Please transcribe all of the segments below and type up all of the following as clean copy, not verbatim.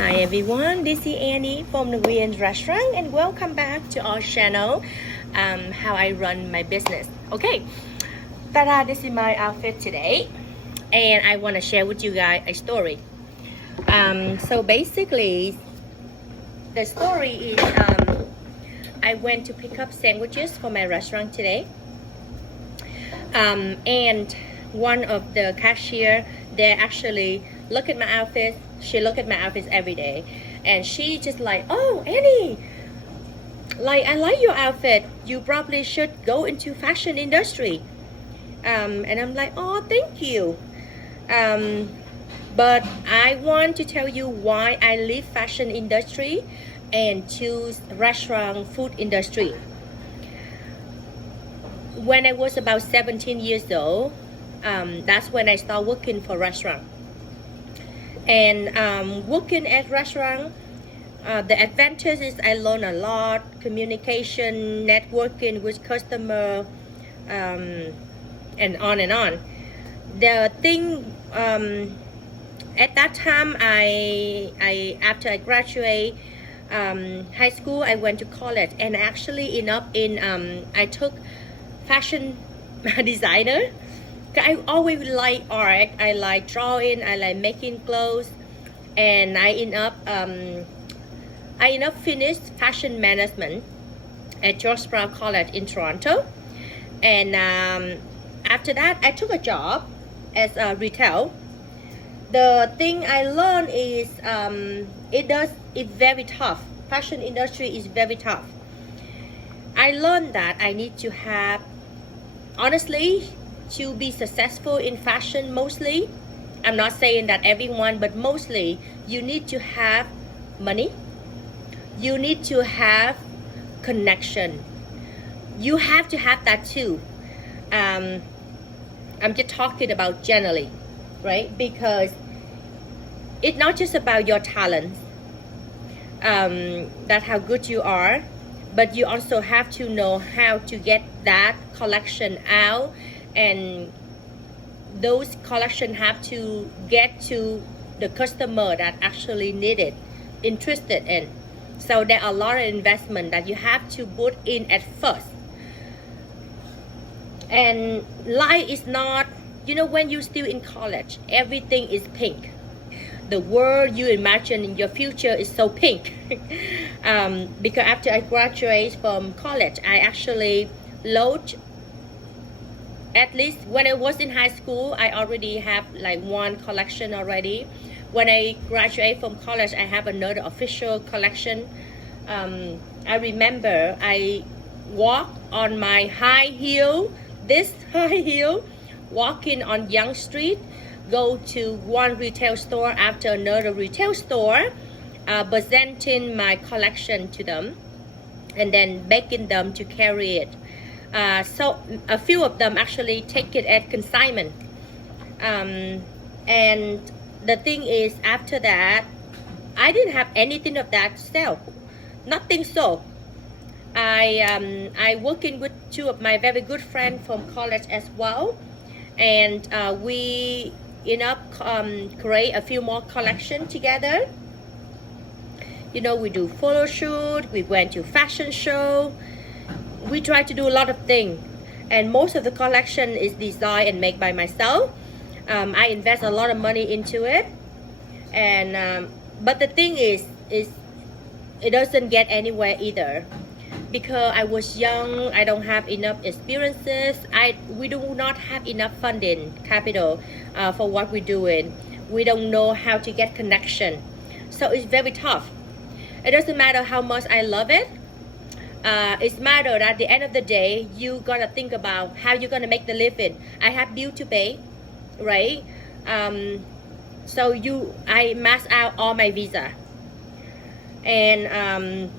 Hi everyone, this is Annie from the Korean restaurant and welcome back to our channel, how I run my business. Okay, ta-da, this is my outfit today and I want to share with you guys a story. So basically, the story is I went to pick up sandwiches for my restaurant today, and one of the cashier, they actually look at my outfit. She look at my outfits every day and she just like, oh Annie, like I like your outfit, you probably should go into fashion industry. And I'm like, oh thank you, but I want to tell you why I leave fashion industry and choose restaurant food industry. When I was about 17 years old, that's when I started working for restaurant. And working at restaurant, the advantage is I learn a lot, communication, networking with customer, and on and on. The thing, at that time, after I graduate high school, I went to college and actually I took fashion designer. I always like art, I like drawing, I like making clothes, and I end up finished fashion management at George Brown College in Toronto. And after that, I took a job as a retail. The thing I learned is it's very tough. Fashion industry is very tough. I learned that I need to have, honestly, to be successful in fashion, mostly, I'm not saying that everyone, but mostly, you need to have money. You need to have connection. You have to have that too. I'm just talking about generally, right? Because it's not just about your talent, that how good you are, but you also have to know how to get that collection out, and those collections have to get to the customer that actually need it, interested in. So there are a lot of investment that you have to put in at first. And life is not, when you're still in college, everything is pink. The world you imagine in your future is so pink. Because after I graduate from college, I actually load. At least when I was in high school, I already have like one collection already. When I graduate from college, I have another official collection. I remember I walked on my high heel, this high heel, walking on Young Street, go to one retail store after another retail store, presenting my collection to them, and then begging them to carry it. So a few of them actually take it at consignment, and the thing is, after that, I didn't have anything of that sell, nothing. So I working with two of my very good friends from college as well, and we create a few more collection together. We do photo shoot, we went to fashion show. We try to do a lot of things, and most of the collection is designed and made by myself. I invest a lot of money into it, and but the thing is it doesn't get anywhere either, because I was young. I don't have enough experiences. We do not have enough funding capital for what we're doing. We don't know how to get connection, so it's very tough. It doesn't matter how much I love it. It's matter that at the end of the day, you gotta think about how you're gonna make the living. I have bill to pay, right? So I max out all my visa, and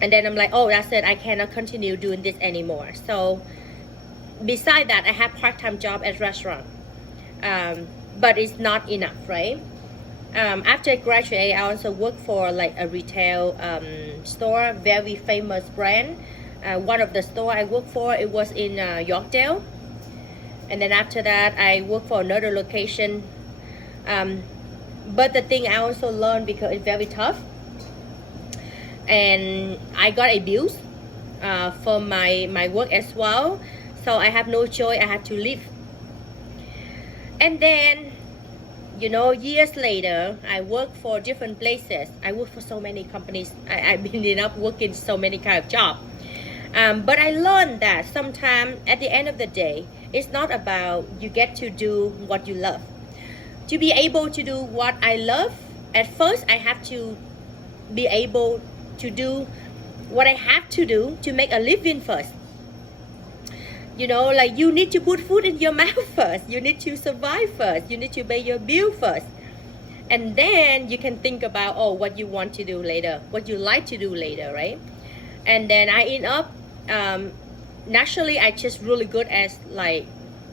then I'm like, oh, that's it. I cannot continue doing this anymore. So beside that, I have part-time job at restaurant, but it's not enough, right? After I graduate, I also work for like a retail store, very famous brand. One of the store I work for, it was in Yorkdale. And then after that, I work for another location. But the thing I also learned, because it's very tough, and I got abused for my work as well. So I have no choice, I had to leave. And then, you know, years later, I worked for different places. I worked for so many companies. I've ended up working so many kind of jobs. But I learned that sometimes at the end of the day, it's not about you get to do what you love. To be able to do what I love, at first I have to be able to do what I have to do to make a living first. You know, like you need to put food in your mouth first. You need to survive first. You need to pay your bill first. And then you can think about, oh, what you want to do later, what you like to do later, right? And then I end up, naturally, I just really good at like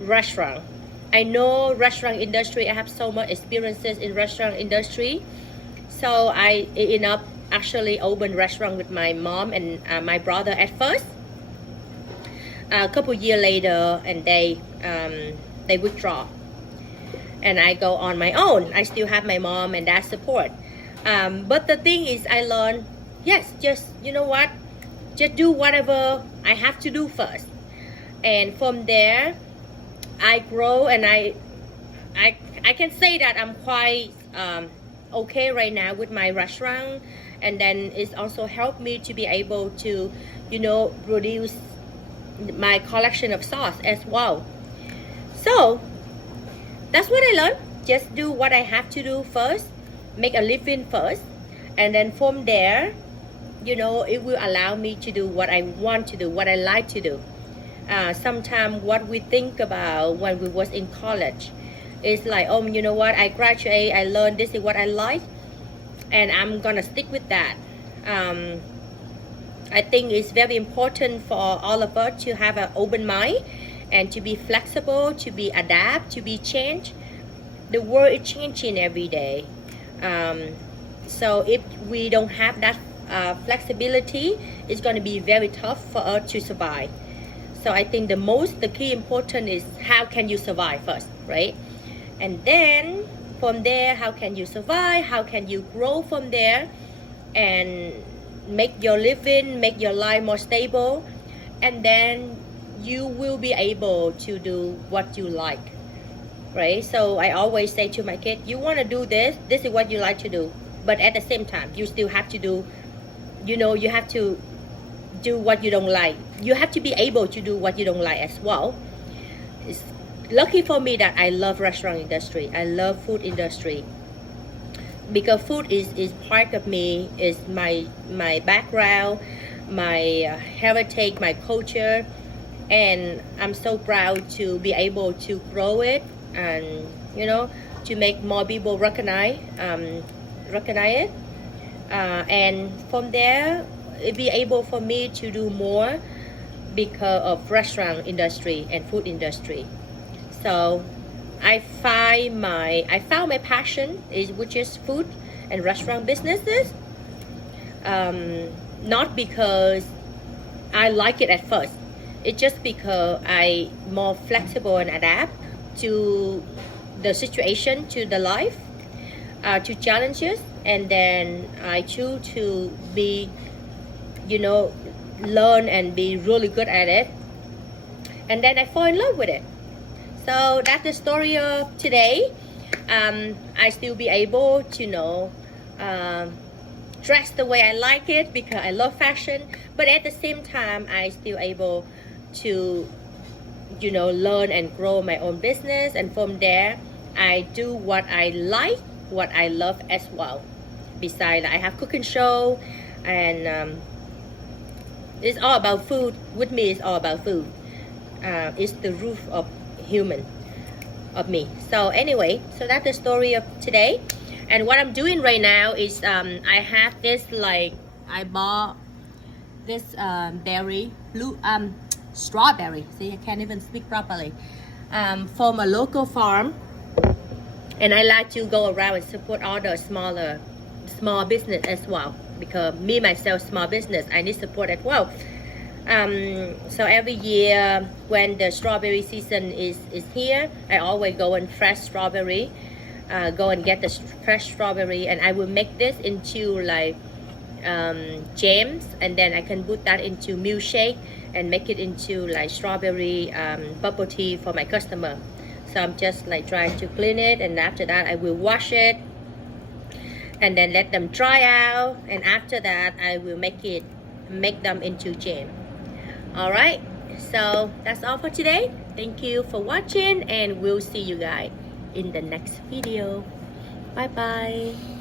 restaurant. I know restaurant industry. I have so much experiences in restaurant industry. So I end up actually open restaurant with my mom and my brother at first. A couple years later, and they withdraw, and I go on my own. I still have my mom and dad support, but the thing is, I learned, yes, just, you know what, just do whatever I have to do first, and from there I grow, and I can say that I'm quite okay right now with my restaurant, and then it's also helped me to be able to, you know, produce my collection of sauce as well. So that's what I learned. Just do what I have to do first, make a living first, and then from there, you know, it will allow me to do what I want to do, what I like to do. Sometimes what we think about when we was in college is like, oh, you know what, I graduate, I learned this is what I like, and I'm gonna stick with that. I think it's very important for all of us to have an open mind and to be flexible, to be adapt, to be changed. The world is changing every day. So if we don't have that flexibility, it's going to be very tough for us to survive. So I think the key important is how can you survive first, right? And then from there, how can you survive? How can you grow from there and make your living, make your life more stable, and then you will be able to do what you like, right? So I always say to my kids, you want to do this is what you like to do, but at the same time you still have to do, you know, you have to do what you don't like. You have to be able to do what you don't like as well. It's lucky for me that I love restaurant industry, I love food industry, because food is part of me, is my background, my heritage, my culture, and I'm so proud to be able to grow it, and, you know, to make more people recognize it, and from there it be able for me to do more because of restaurant industry and food industry. So I found my passion, which is food and restaurant businesses. Not because I like it at first. It's just because I more flexible and adapt to the situation, to the life, to challenges, and then I choose to be, you know, learn and be really good at it, and then I fall in love with it. So that's the story of today. I still be able to, you know, dress the way I like it because I love fashion, but at the same time I still able to, you know, learn and grow my own business, and from there I do what I like, what I love as well. Besides, I have cooking show, and it's all about food. With me, it's all about food. It's the roof of human of me. So anyway, so that's the story of today. And what I'm doing right now is I have this, like, I bought this strawberry, see, I can't even speak properly, from a local farm, and I like to go around and support all the small business as well, because me myself small business, I need support as well. So every year when the strawberry season is here, I always go and fresh strawberry go and get the fresh strawberry, and I will make this into like jams, and then I can put that into milkshake and make it into like strawberry bubble tea for my customer. So I'm just like trying to clean it, and after that I will wash it and then let them dry out, and after that I will make them into jam. All right, so that's all for today. Thank you for watching, and we'll see you guys in the next video. Bye bye.